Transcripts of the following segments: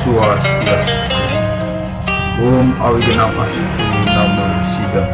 Swastiastu. Om Awigenamastu Namo Sidam.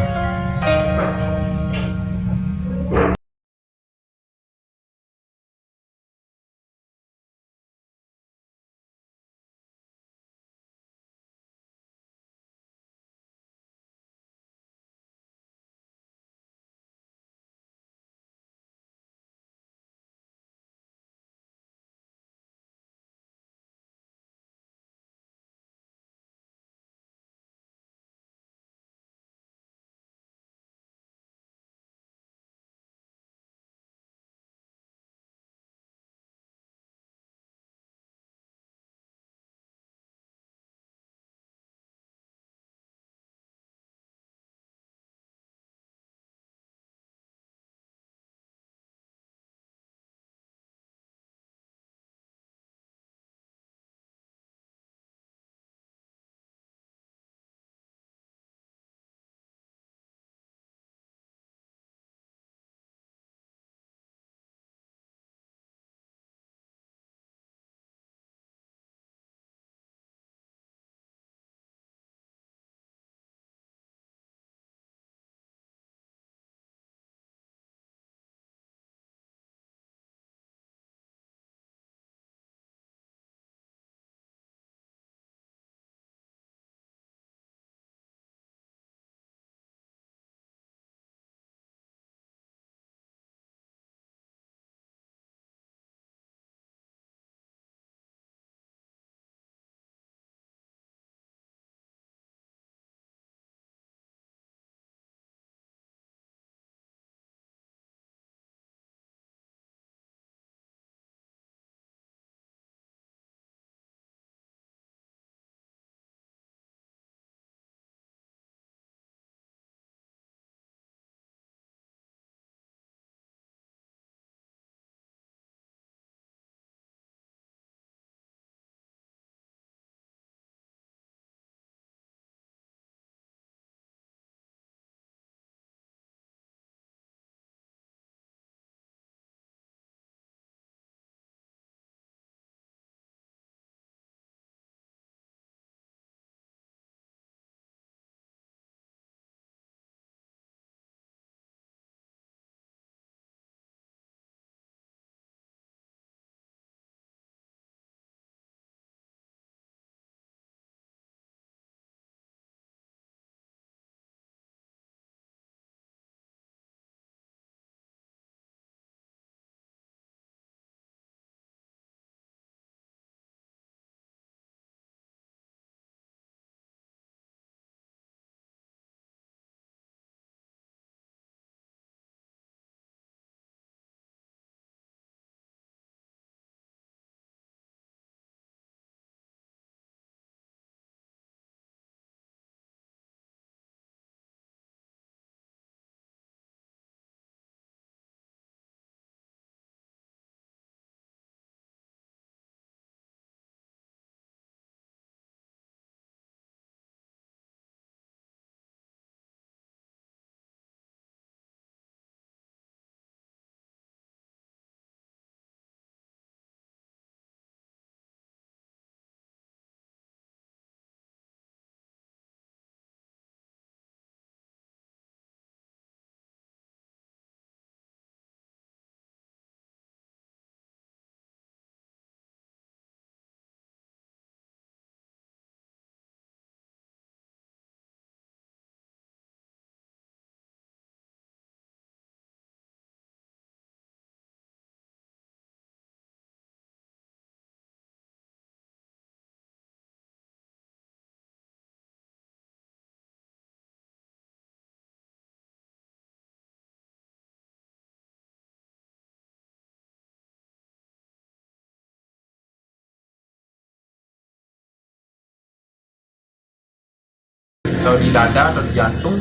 Atau di dada atau di jantung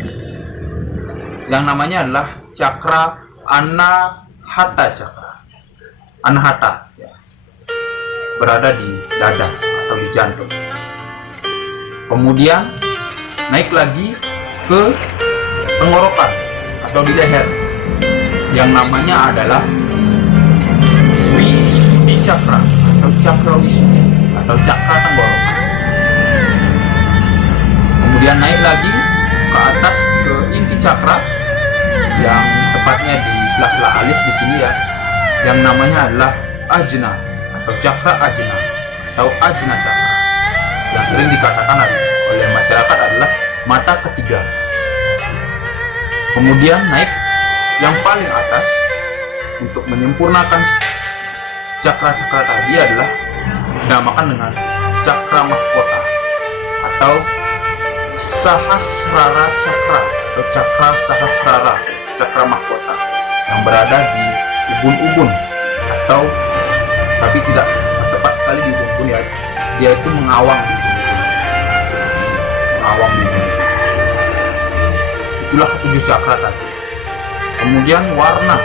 yang namanya adalah cakra Anahata cakra. Anahata ya. Berada di dada atau di jantung. Kemudian naik lagi ke tenggorokan atau di leher yang namanya adalah Wisuddhi cakra atau cakra Wisuddhi atau cakra tenggorokan. Kemudian naik lagi ke atas ke inti cakra yang tepatnya di sela-sela alis di sini ya, yang namanya adalah ajna atau cakra ajna atau ajna cakra, yang sering dikatakan oleh masyarakat adalah mata ketiga. Kemudian naik yang paling atas untuk menyempurnakan cakra-cakra tadi adalah dinamakan dengan cakra mahkota atau sahasrara cakra atau cakra sahasrara, cakra mahkota yang berada di ubun-ubun, atau tapi tidak tepat sekali di ubun-ubun ya, dia itu mengawang di ubun-ubun, mengawang di ubun-ubun. Itulah ketujuh cakra tadi. Kemudian warna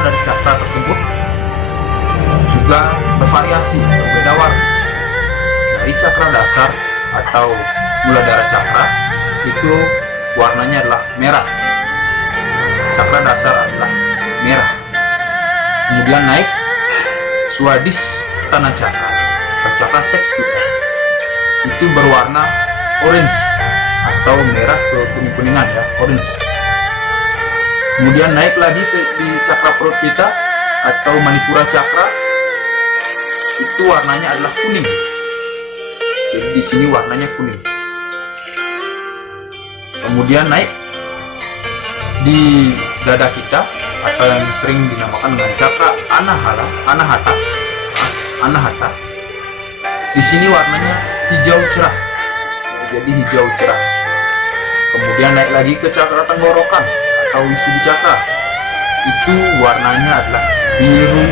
dari cakra tersebut juga bervariasi, berbeda warna. Dari cakra dasar atau muladhara cakra itu warnanya adalah merah. Cakra dasar adalah merah. Kemudian naik swadis tanah cakra atau cakra seks kita, itu berwarna orange atau merah ke kuning-kuningan ya, orange. Kemudian naik lagi di cakra perut kita atau manipura cakra, itu warnanya adalah kuning. Jadi di sini warnanya kuning. Kemudian naik di dada kita atau yang sering dinamakan dengan cakra anahata. Di sini warnanya hijau cerah. Jadi hijau cerah. Kemudian naik lagi ke cakra tenggorokan atau wisuddhi cakra. Itu warnanya adalah biru,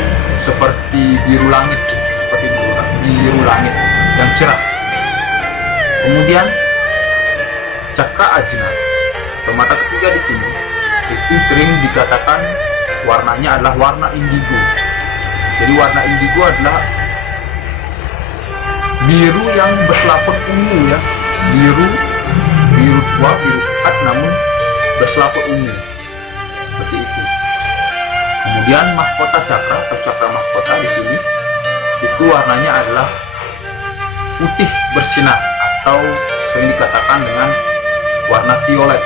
seperti biru langit, biru langit yang cerah. Kemudian cakra ajna atau mata ketiga di sini itu sering dikatakan warnanya adalah warna indigo. Jadi warna indigo adalah biru yang berselaput ungu ya, biru tua, biru pekat namun berselaput ungu, seperti itu. Kemudian mahkota cakra atau cakra mahkota di sini itu warnanya adalah putih bersinar atau sering dikatakan dengan warna violet,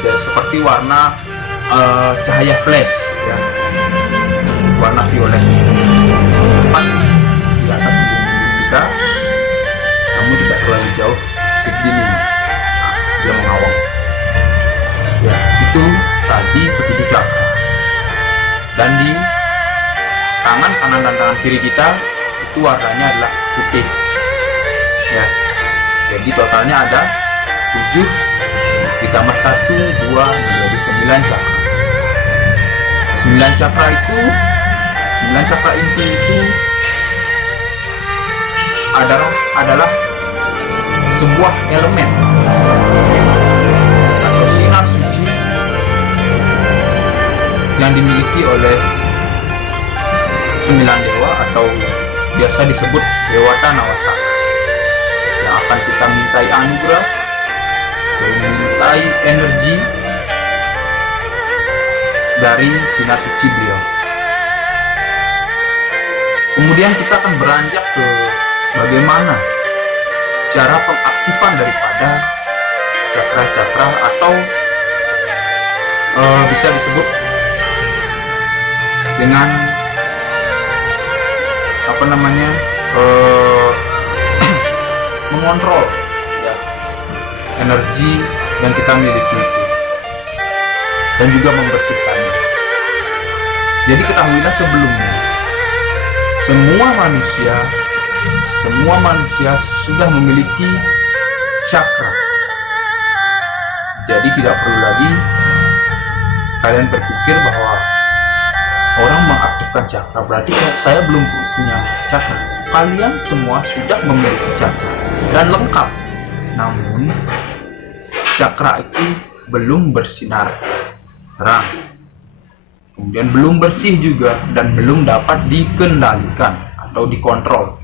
seperti warna cahaya flash ya, warna violet tepat di atas tubuh kita, namun tidak terlalu jauh segini. Dia mengawang ya. Itu tadi ketujuh cakra. Dan di tangan kanan dan tangan kiri kita itu warnanya adalah putih ya. Jadi totalnya ada 7 ditambah 1, 2 menjadi 9 cakra. 9 cakra itu, 9 cakra inti itu adalah sebuah elemen atau sinar suci yang dimiliki oleh 9 dewa atau biasa disebut Dewata Nawasaka, yang akan kita mintai anugerah, mintai energi dari sinar suci beliau. Kemudian kita akan beranjak ke bagaimana cara pengaktifan daripada cakra-cakra atau bisa disebut dengan mengontrol ya, energi yang kita miliki itu, dan juga membersihkannya. Jadi ketahuilah sebelumnya, semua manusia sudah memiliki cakra. Jadi tidak perlu lagi kalian berpikir bahwa orang mengaktifkan cakra berarti saya belum punya cakra. Kalian semua sudah memiliki cakra dan lengkap, namun cakra itu belum bersinar terang, kemudian belum bersih juga, dan belum dapat dikendalikan atau dikontrol.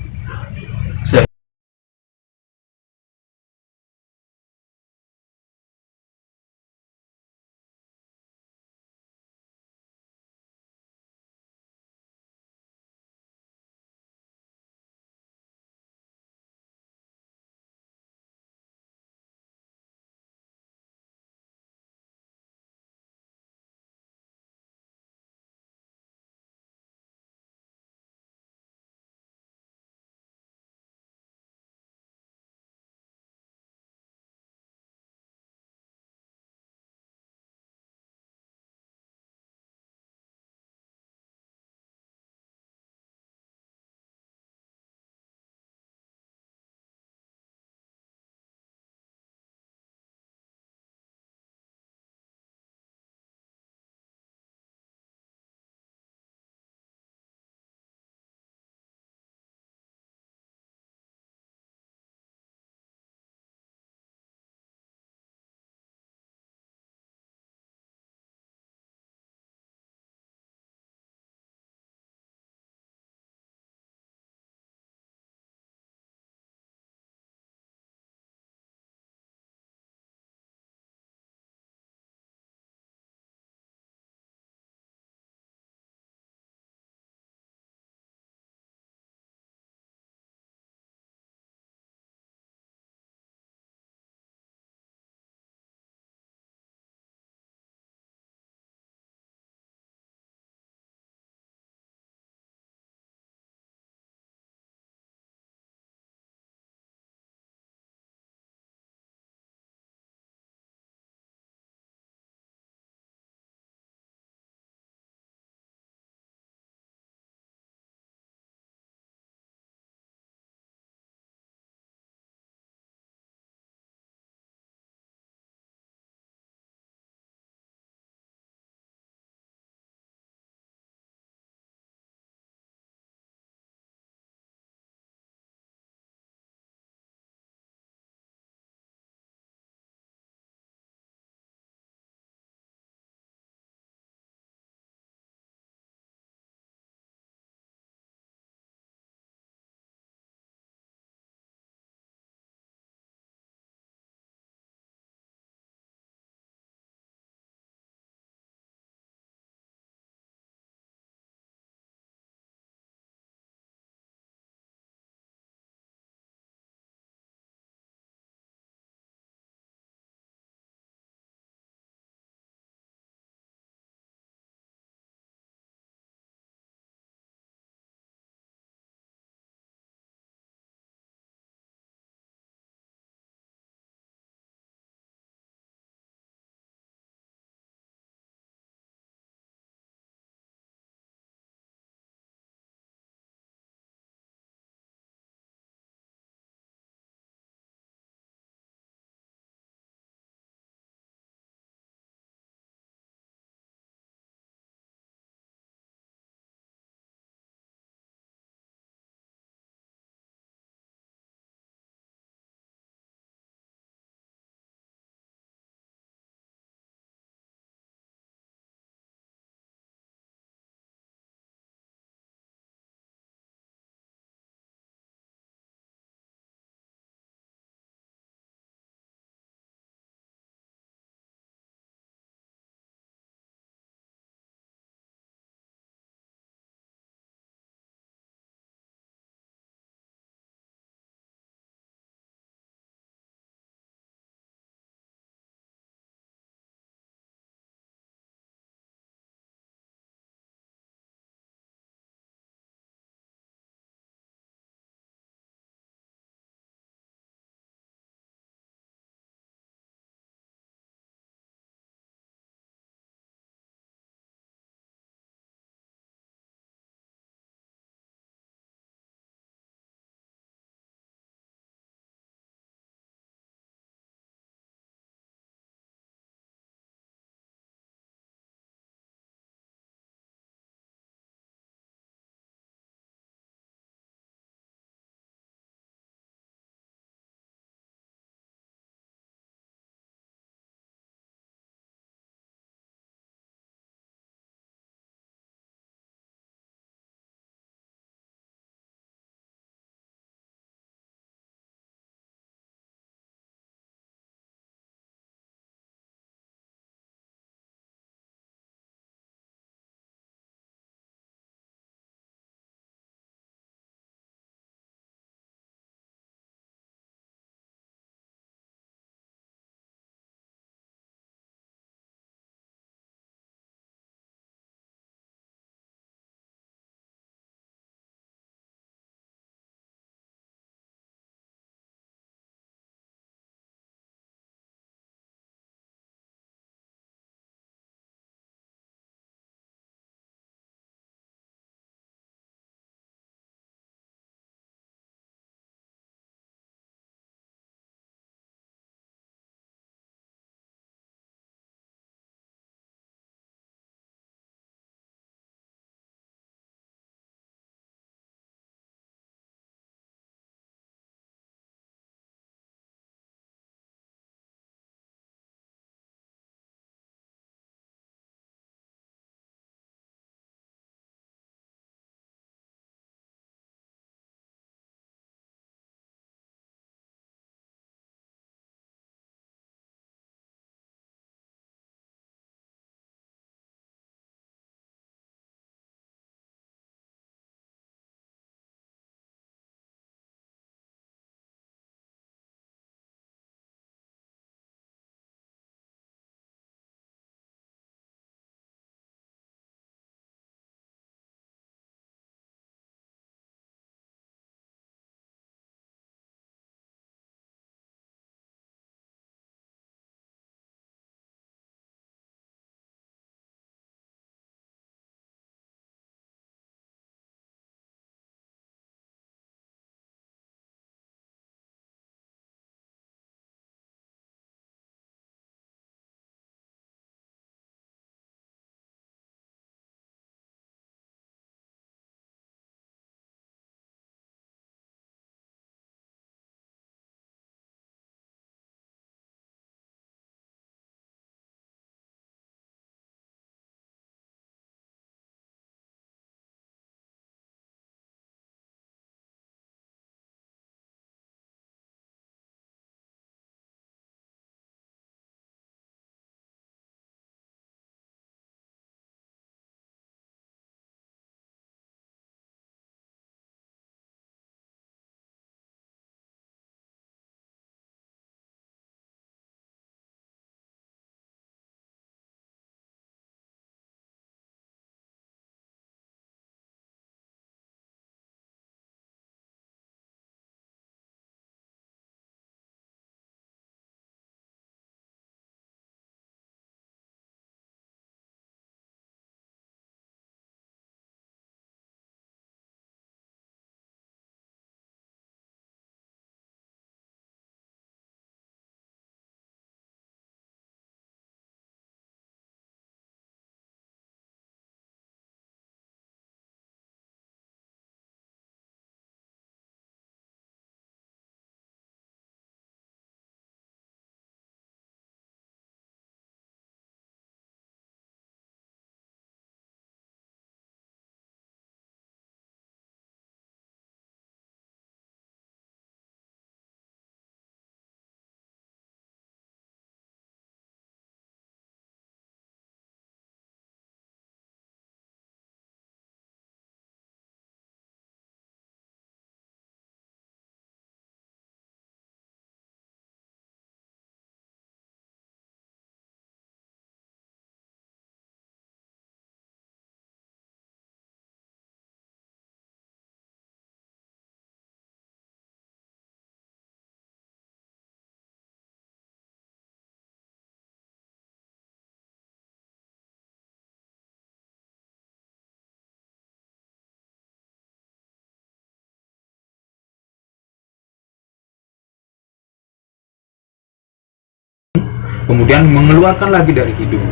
kemudian mengeluarkan lagi dari hidung.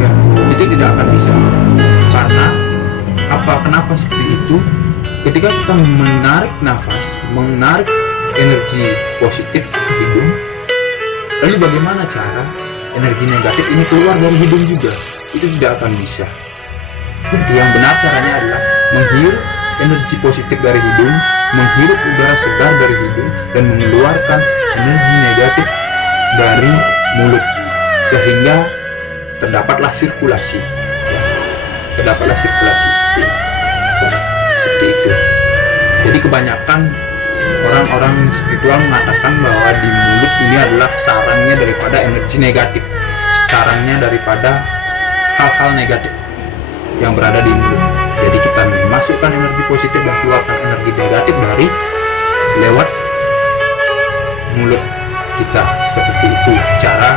Ya, itu tidak akan bisa. Karena kenapa seperti itu? Ketika kita menarik nafas, menarik energi positif ke hidung, lalu bagaimana cara energi negatif ini keluar dari hidung juga? Itu tidak akan bisa. Jadi yang benar caranya adalah menghirup energi positif dari hidung, menghirup udara segar dari hidung, dan mengeluarkan energi negatif dari mulut, sehingga terdapatlah sirkulasi. Ya, terdapatlah sirkulasi seperti itu. Jadi kebanyakan orang-orang spiritual mengatakan bahwa di mulut ini adalah sarangnya daripada energi negatif, sarangnya daripada hal-hal negatif yang berada di mulut. Jadi kita memasukkan energi positif dan keluarkan energi negatif dari lewat mulut kita. Seperti itu cara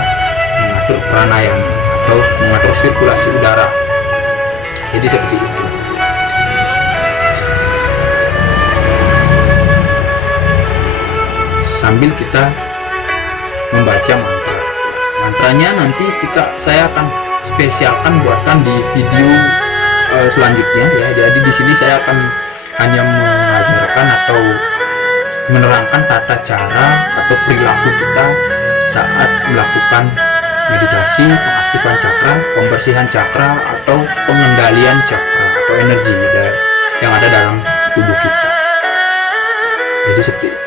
mengatur pranayama atau mengatur sirkulasi udara. Jadi seperti itu. Sambil kita membaca mantra. Mantranya nanti saya akan spesialkan buatkan di video selanjutnya ya. Jadi di sini saya akan hanya mengajarkan atau menerangkan tata cara atau perilaku kita saat melakukan meditasi, pengaktifan cakra, pembersihan cakra, atau pengendalian cakra atau energi yang ada dalam tubuh kita. Jadi seperti itu.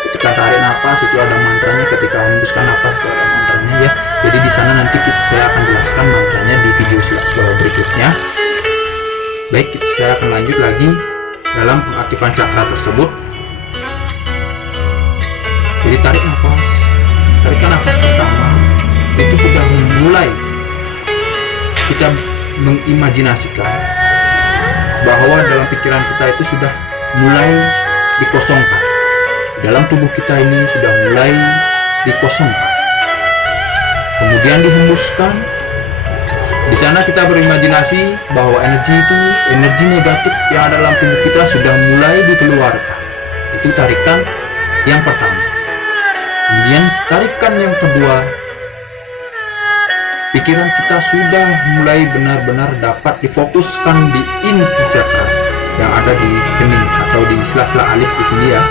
Ketika tarik nafas itu ada mantranya, ketika hembuskan nafas itu ada mantranya ya. Jadi di sana nanti saya akan jelaskan mantranya di video berikutnya. Baik, saya akan lanjut lagi dalam pengaktifan cakra tersebut. Jadi tarik nafas, tarikan nafas pertama itu sudah mulai kita mengimajinasikan bahwa dalam pikiran kita itu sudah mulai dikosongkan. Dalam tubuh kita ini sudah mulai dikosongkan. Kemudian dihembuskan. Di sana kita berimajinasi bahwa energi negatif yang ada dalam tubuh kita sudah mulai dikeluarkan. Itu tarikan yang pertama. Kemudian tarikan yang kedua. Pikiran kita sudah mulai benar-benar dapat difokuskan di inti cakra yang ada di kening atau di sela-sela alis di sini ya.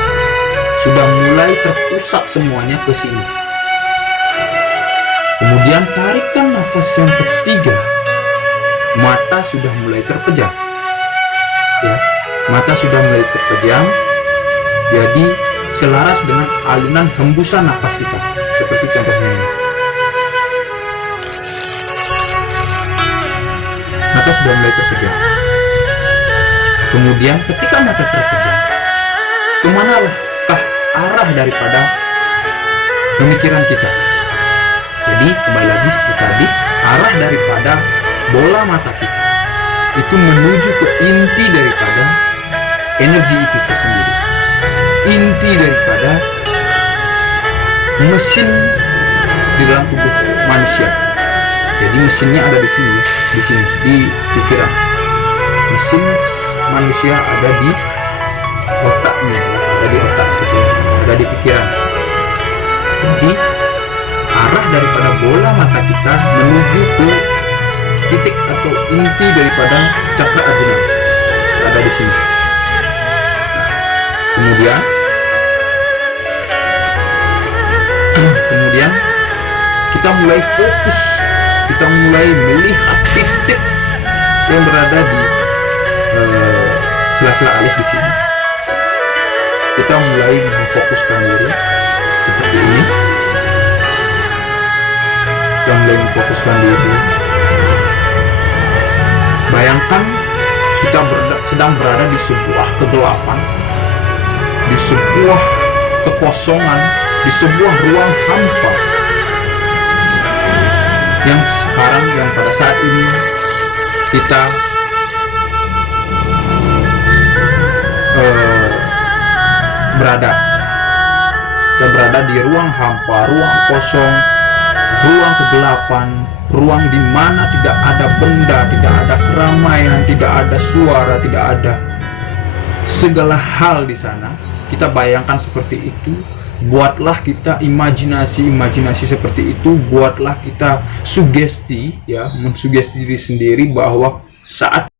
Sudah mulai terpusat semuanya ke sini. Kemudian tarikan nafas yang ketiga. Mata sudah mulai terpejam. Ya, mata sudah mulai terpejam. Jadi selaras dengan alunan hembusan nafas kita. Seperti contohnya ini. Mata sudah mulai terpejam. Kemudian ketika mata terpejam, kemanakah arah daripada pemikiran kita? Jadi kembali lagi seperti tadi, arah daripada bola mata kita itu menuju ke inti daripada energi itu tersendiri, inti daripada mesin di dalam tubuh manusia. Jadi mesinnya ada di sini, di pikiran. Mesin manusia ada di otaknya, ada di otak sebetulnya, ada di pikiran. Jadi arah daripada bola mata kita menuju ke titik atau inti daripada cakra ajna, ada di sini. Nah, kemudian kita mulai fokus, kita mulai melihat titik yang berada di sela-sela alis di sini. Kita mulai memfokuskan diri seperti ini. Kita mulai memfokuskan diri. Bayangkan kita sedang berada di sebuah kegelapan, di sebuah kekosongan, di sebuah ruang hampa yang sekarang, yang pada saat ini kita berada di ruang hampa, ruang kosong, ruang kegelapan, ruang di mana tidak ada benda, tidak ada keramaian, tidak ada suara, tidak ada segala hal di sana. Kita bayangkan seperti itu, buatlah kita imajinasi seperti itu, buatlah kita sugesti, ya, mensugesti diri sendiri bahwa saat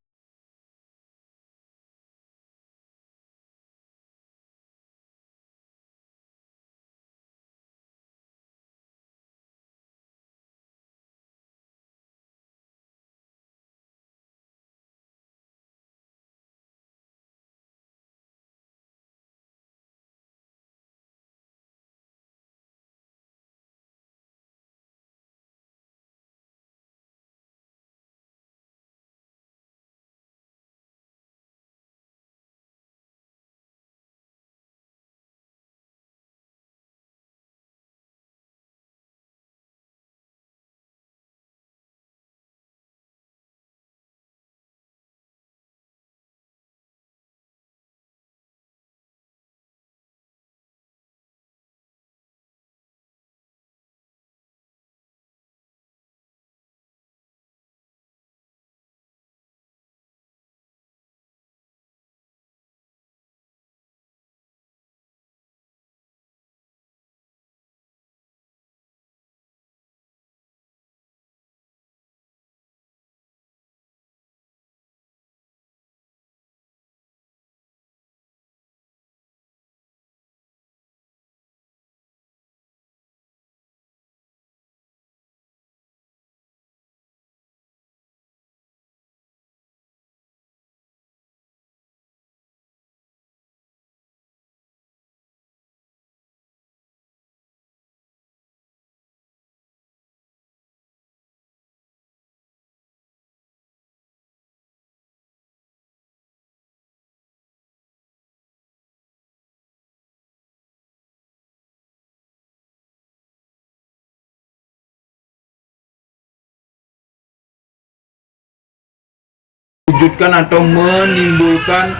wujudkan atau menimbulkan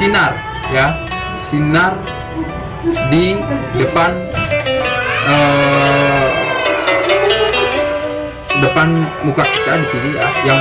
sinar, ya, sinar di depan depan muka kita di sini, ya, yang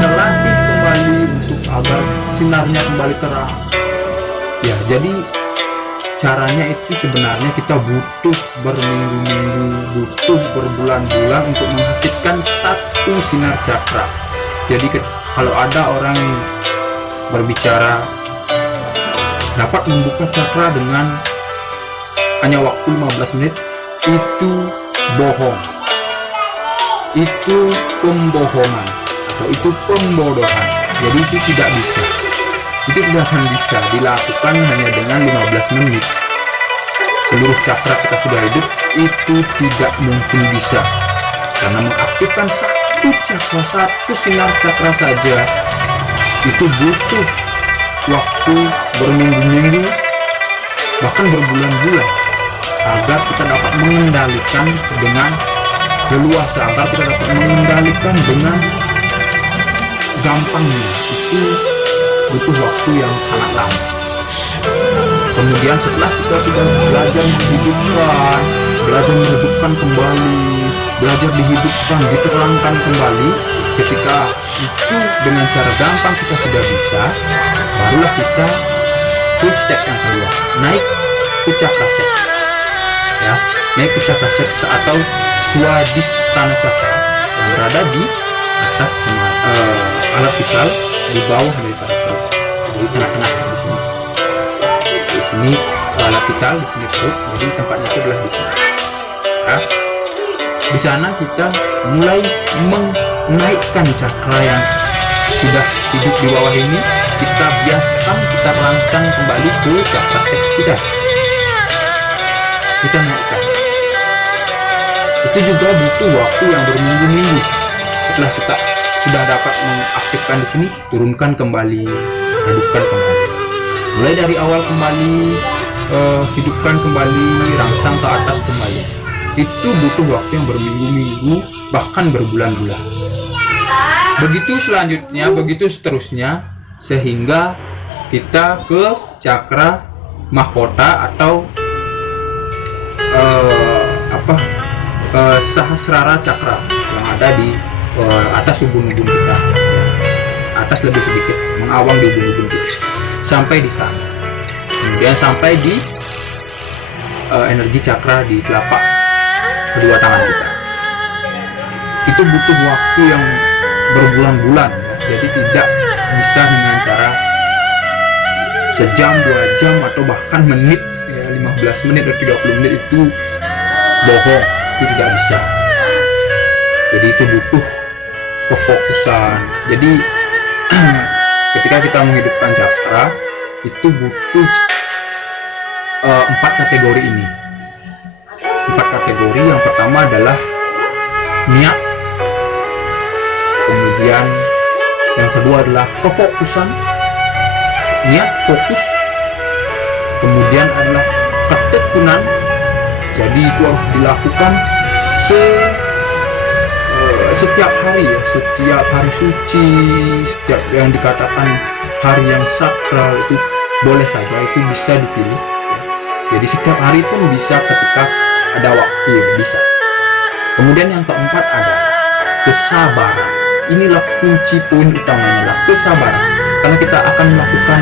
kita latih kembali untuk agar sinarnya kembali terang. Ya, jadi caranya itu sebenarnya kita butuh berminggu-minggu, butuh berbulan-bulan untuk mengaktifkan satu sinar cakra. Jadi kalau ada orang yang berbicara dapat membuka cakra dengan hanya waktu 15 menit, itu bohong, itu pembohongan, atau itu pembodohan. Jadi itu tidak bisa, itu tidak akan bisa dilakukan hanya dengan 15 menit. Seluruh cakra kita sudah hidup, itu tidak mungkin bisa, karena mengaktifkan satu cakra, satu sinar cakra saja itu butuh waktu berminggu-minggu, bahkan berbulan-bulan, agar kita dapat mengendalikan dengan leluasa, agar kita dapat mengendalikan dengan gampangnya. Itu butuh waktu yang sangat lama. Kemudian setelah kita sudah belajar menghidupkan, belajar menghidupkan kembali, belajar dihidupkan, diterangkan kembali, ketika itu dengan cara gampang kita sudah bisa, barulah kita ke step yang kedua, naik ke cakra seks, ya, naik ke cakra seks atau swadhisthana cakra yang berada di atas alat vital, di bawah daripada perut, jadi tengah-tengah di sini. Di sini alat vital, di sini perut, jadi tempatnya itu adalah di sini. Ya. Di sana kita mulai menaikkan cakra yang sudah hidup di bawah ini, kita biasakan, kita rangsang kembali ke cakra seks kita. Kita naikkan. Itu juga butuh waktu yang berminggu-minggu. Setelah kita sudah dapat mengaktifkan di sini, turunkan kembali, hidupkan kembali. Mulai dari awal kembali, hidupkan kembali, rangsang ke atas kembali. Itu butuh waktu yang berminggu-minggu, bahkan berbulan-bulan. Begitu selanjutnya, begitu seterusnya, sehingga kita ke cakra mahkota atau sahasrara cakra yang ada di atas ubun-ubun kita, atas lebih sedikit, mengawang di ubun-ubun kita, sampai di sana. Kemudian sampai di energi cakra di telapak kedua tangan kita. Itu butuh waktu yang berbulan-bulan, ya. Jadi tidak bisa dengan cara sejam, 2 jam, atau bahkan menit, ya, 15 menit atau 30 menit itu bohong, itu tidak bisa. Jadi itu butuh kefokusan. Jadi ketika kita menghidupkan cakra, itu butuh 4 kategori ini. 4 kategori. Yang pertama adalah niat, kemudian yang kedua adalah kefokusan, niat, fokus, kemudian adalah ketekunan. Jadi itu harus dilakukan setiap hari, ya, setiap hari suci, setiap yang dikatakan hari yang sakral itu boleh saja, itu bisa dipilih. Jadi setiap hari pun bisa, ketika ada waktu bisa. Kemudian yang keempat adalah kesabaran. Inilah kunci poin utamanya, lah kesabaran. Karena kita akan melakukan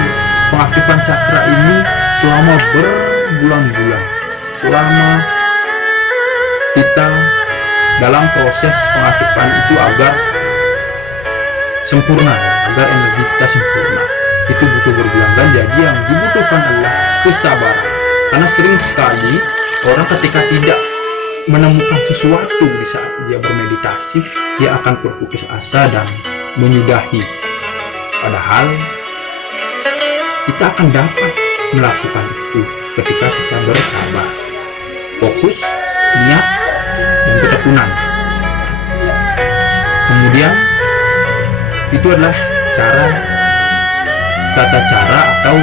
pengaktifan cakra ini selama berbulan-bulan, selama kita dalam proses pengaktifan itu agar sempurna, agar energi kita sempurna, itu butuh berbulan-bulan. Jadi yang dibutuhkan adalah kesabaran. Karena sering sekali orang ketika tidak menemukan sesuatu di saat dia bermeditasi, dia akan berputus asa dan menyudahi. Padahal kita akan dapat melakukan itu ketika kita bersabar, fokus, niat, dan ketekunan. Kemudian itu adalah tata cara atau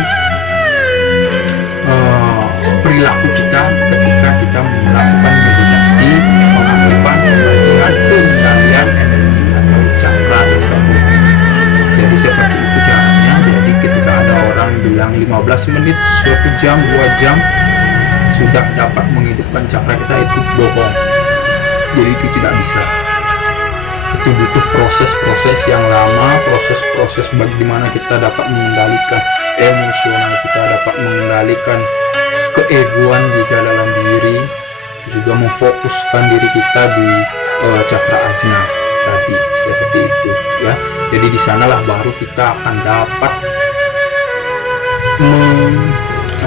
perilaku kita ketika kita melakukan meditasi, pengaktifan, bagian pengendalian energi atau cakra tersebut. Jadi seperti itu caranya. Jadi ketika ada orang bilang 15 menit, 1 jam, 2 jam sudah dapat menghidupkan cakra kita, itu bohong. Jadi itu tidak bisa. Itu butuh proses-proses yang lama, proses-proses bagaimana kita dapat mengendalikan emosional kita, dapat mengendalikan keegoan kita dalam diri, juga memfokuskan diri kita di cakra ajna tadi, seperti itu, ya. Jadi di sanalah baru kita akan dapat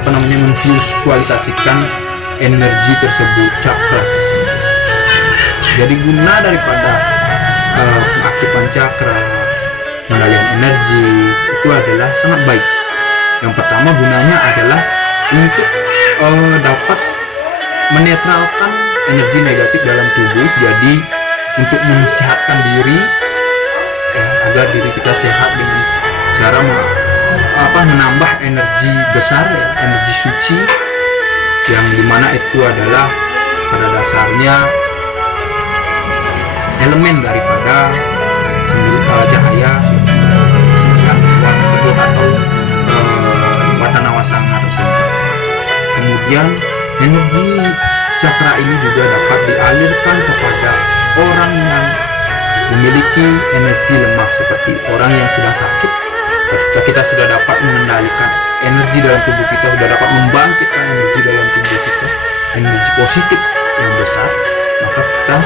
memvisualisasikan energi tersebut, cakra tersebut. Jadi guna daripada pengaktifan cakra, pengendalian energi itu adalah sangat baik. Yang pertama gunanya adalah untuk dapat menetralkan energi negatif dalam tubuh, jadi untuk mensehatkan diri ya, agar diri kita sehat dengan cara menambah energi besar ya, energi suci yang dimana itu adalah pada dasarnya elemen daripada cahaya sembilan tersebut atau Watanawasanga tersebut. Kemudian energi cakra ini juga dapat dialirkan kepada orang yang memiliki energi lemah, seperti orang yang sedang sakit. Ketika kita sudah dapat mengendalikan energi dalam tubuh kita, sudah dapat membangkitkan energi dalam tubuh kita, energi positif yang besar, maka kita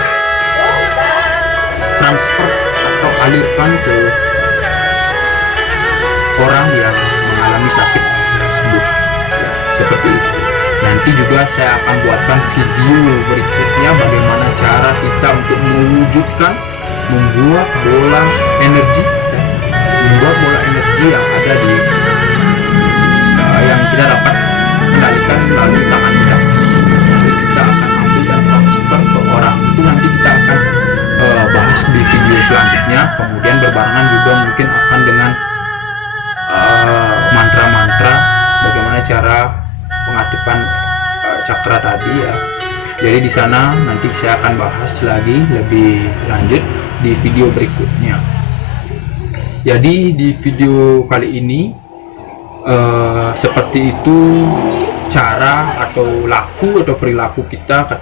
transfer atau alirkan ke orang yang mengalami sakit tersebut ya, seperti itu. Nanti juga saya akan buatkan video berikutnya bagaimana cara kita untuk mewujudkan membuat bola energi ya, membuat bola energi yang ada di yang kita dapat kendalikan melalui tangan kita. Jadi kita akan ambil dan transfer ke orang. Itu nanti kita akan bahas di video selanjutnya. Kemudian berbarengan juga mungkin akan dengan mantra-mantra bagaimana cara pengaktifan cakra tadi ya. Jadi di sana nanti saya akan bahas lagi lebih lanjut di video berikutnya. Jadi di video kali ini seperti itu cara atau laku atau perilaku kita